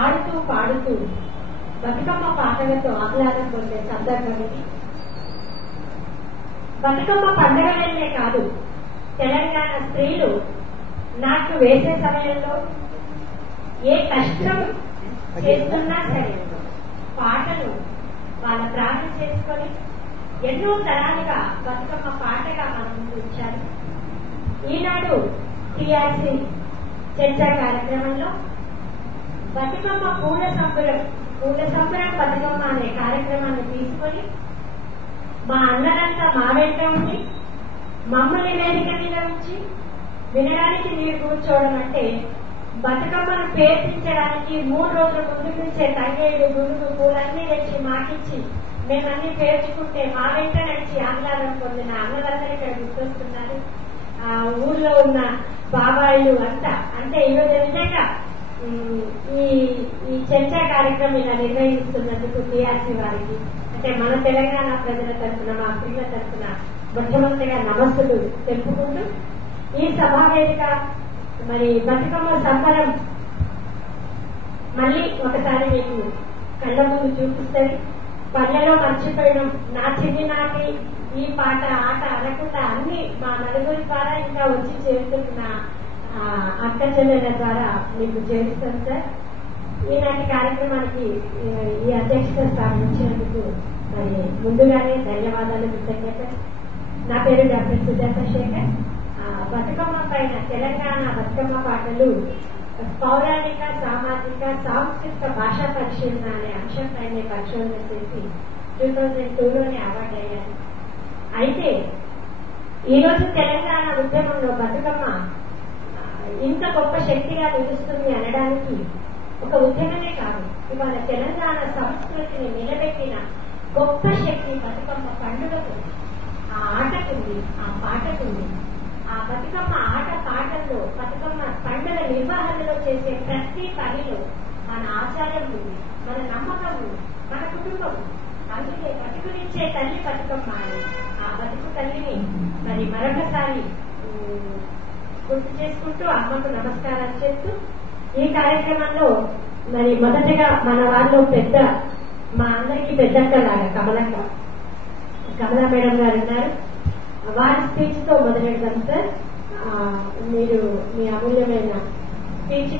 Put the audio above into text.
ఆడుతూ పాడుతూ బతుకమ్మ పాటలతో ఆహ్లాదం పొందే సందర్భం ఇది. బతుకమ్మ పండుగలనే కాదు, తెలంగాణ స్త్రీలు నాట్లు వేసే సమయంలో ఏ కష్టం చేస్తున్నా సరే పాటలు వాళ్ళ ప్రాణం చేసుకొని ఎన్నో తరాలుగా బతుకమ్మ పాటగా మన ముందు ఉంచారు. ఈనాడు టీఆర్సీ చర్చా కార్యక్రమంలో బతుకమ్మ పూల సంబరం బతుకమ్మ అనే కార్యక్రమాన్ని తీసుకొని మా అన్నలంతా మా వెంట ఉండి మమ్మల్ని వేదిక మీద ఉంచి వినడానికి మీరు కూర్చోవడం అంటే బతుకమ్మను పేర్చించడానికి 3 రోజుల ముందు నుంచే తంగేడు గుడుగు పూలన్నీ తెచ్చి మాకిచ్చి మేమన్నీ పేర్చుకుంటే మా వెంట నడిచి ఆహ్లాదం పొందిన అన్నలందరూ ఇక్కడ గుర్తొస్తున్నారు. ఆ ఊర్లో ఉన్న బాబాయిలు అంతా అంటే ఈరోజు నిజంగా ఈ చర్చా కార్యక్రమం ఇలా నిర్వహిస్తున్నందుకు టీఆర్సీ వారికి అంటే మన తెలంగాణ ప్రజల తరఫున మా పిల్లల తరఫున మొట్టమొదటిగా నమస్సులు తెలుపుకుంటూ ఈ సభావేదిక మరి బతుకమ్మ సంబరం మళ్ళీ ఒకసారి మీకు కళ్ళ ముందు చూపిస్తుంది. పల్లెలో మర్చిపోయడం నా చిన్ననాటి ఈ పాట ఆట అనకుండా అన్ని మా నలుగురి ద్వారా ఇంకా వచ్చి చేరుతున్న అక్క చెల్లెల ద్వారా మీకు చేరుస్తాం సార్. ఈనాటి కార్యక్రమానికి ఈ అధ్యక్షత స్థాపించినందుకు మరి ముందుగానే ధన్యవాదాలు, కృతజ్ఞతలు. నా పేరు డాక్టర్ సుజాత శేఖర్. బతుకమ్మ పైన తెలంగాణ బతుకమ్మ పాటలు పౌరాణిక, సామాజిక, సాంస్కృతిక భాషా పరిశీలన అనే అంశంపైనే పరిశోధన చేసి 2002లోనే అవార్డు అయ్యాను. అయితే ఈరోజు తెలంగాణ ఉద్యమంలో బతుకమ్మ ఇంత గొప్ప శక్తిగా నిలుస్తుంది అనడానికి ఒక ఉద్యమమే కాదు, ఇవాళ తెలంగాణ సంస్కృతిని నిలబెట్టిన గొప్ప శక్తి బతుకమ్మ పండుగకు, ఆ ఆటకుంది, ఆ పాటకుంది. ఆ బతుకమ్మ ఆట పాటల్లో, బతుకమ్మ పండుగ నిర్వహణలో చేసే ప్రతి పనిలో మన ఆచారం ఉంది, మన నమ్మకం ఉంది, మన కుటుంబం. అందుకే బతుకునిచ్చే తల్లి బతుకమ్మ అని ఆ బతుకు తల్లిని మరి మరొకసారి గుర్తు చేసుకుంటూ అమ్మకు నమస్కారాలు చేస్తూ ఈ కార్యక్రమంలో మరి మొదటగా మన వాళ్ళు పెద్ద, మా అందరికీ పెద్దక్కలాగా కమలా మేడం గారు ఉన్నారు. వారి స్పీచ్ తో మొదలెడదాం సార్. మీరు మీ అమూల్యమైన స్పీచ్